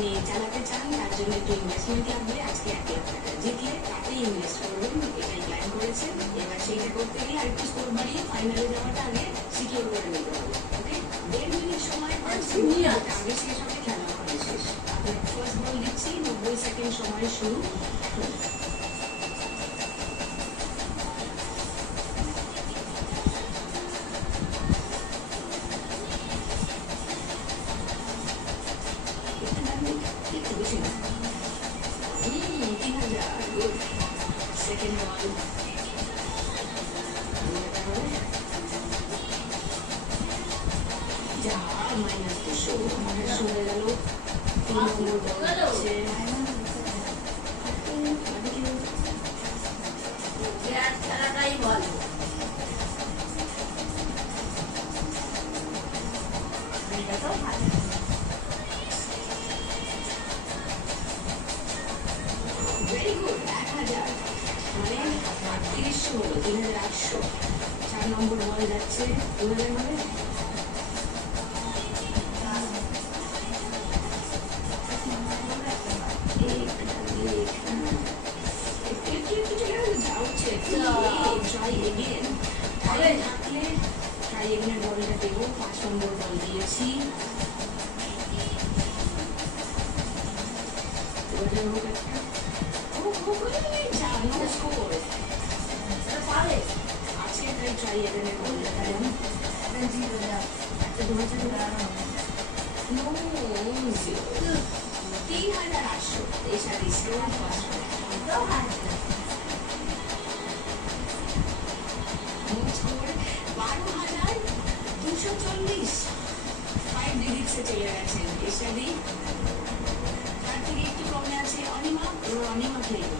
আপনি চালাতে চান তার জন্য একটু ইনভেস্টমেন্ট লাগবে। আজকে 1 লাখ টাকা জিতলে তাতেই ইনভেস্ট করবেন, এটাই প্ল্যান করেছেন। এবার সেইটা করতে গেলে আরেকটু স্কোর বাড়িয়ে ফাইনালে যাওয়াটা আগে সিকিউর করে নিতে হবে। ওকে, 1.5 মিনিট সময় আগে শেষ হবে, খেলা হবে শেষ। আপনার ফার্স্ট বল দিচ্ছি, 90 সেকেন্ড সময় শুরু। একটু বেশি না। 3000, গুড। সেকেন্ড বল যা -200 হয়ে গেল। 3 নম্বর বল হচ্ছে খেলাটাই বলো। Very good. 1000 মানে 3800 হলো, 3800। 4 নম্বর বল যাচ্ছে 2000 হবে। ট্রাই এগেন, থাকলে ট্রাই এগেনের বলটা দেবো। 5 নম্বর বল দিয়েছি। আছে তাই ট্রাই এগেনের বলটা দিলাম। 3800 এই সাথে স্কোর ফার্স্ট। 12,240। 5 ডিজিটসে চলে গেছেন এশাদি। তার থেকে একটু কমে আছে অনিমা। অনিমা খেলবে।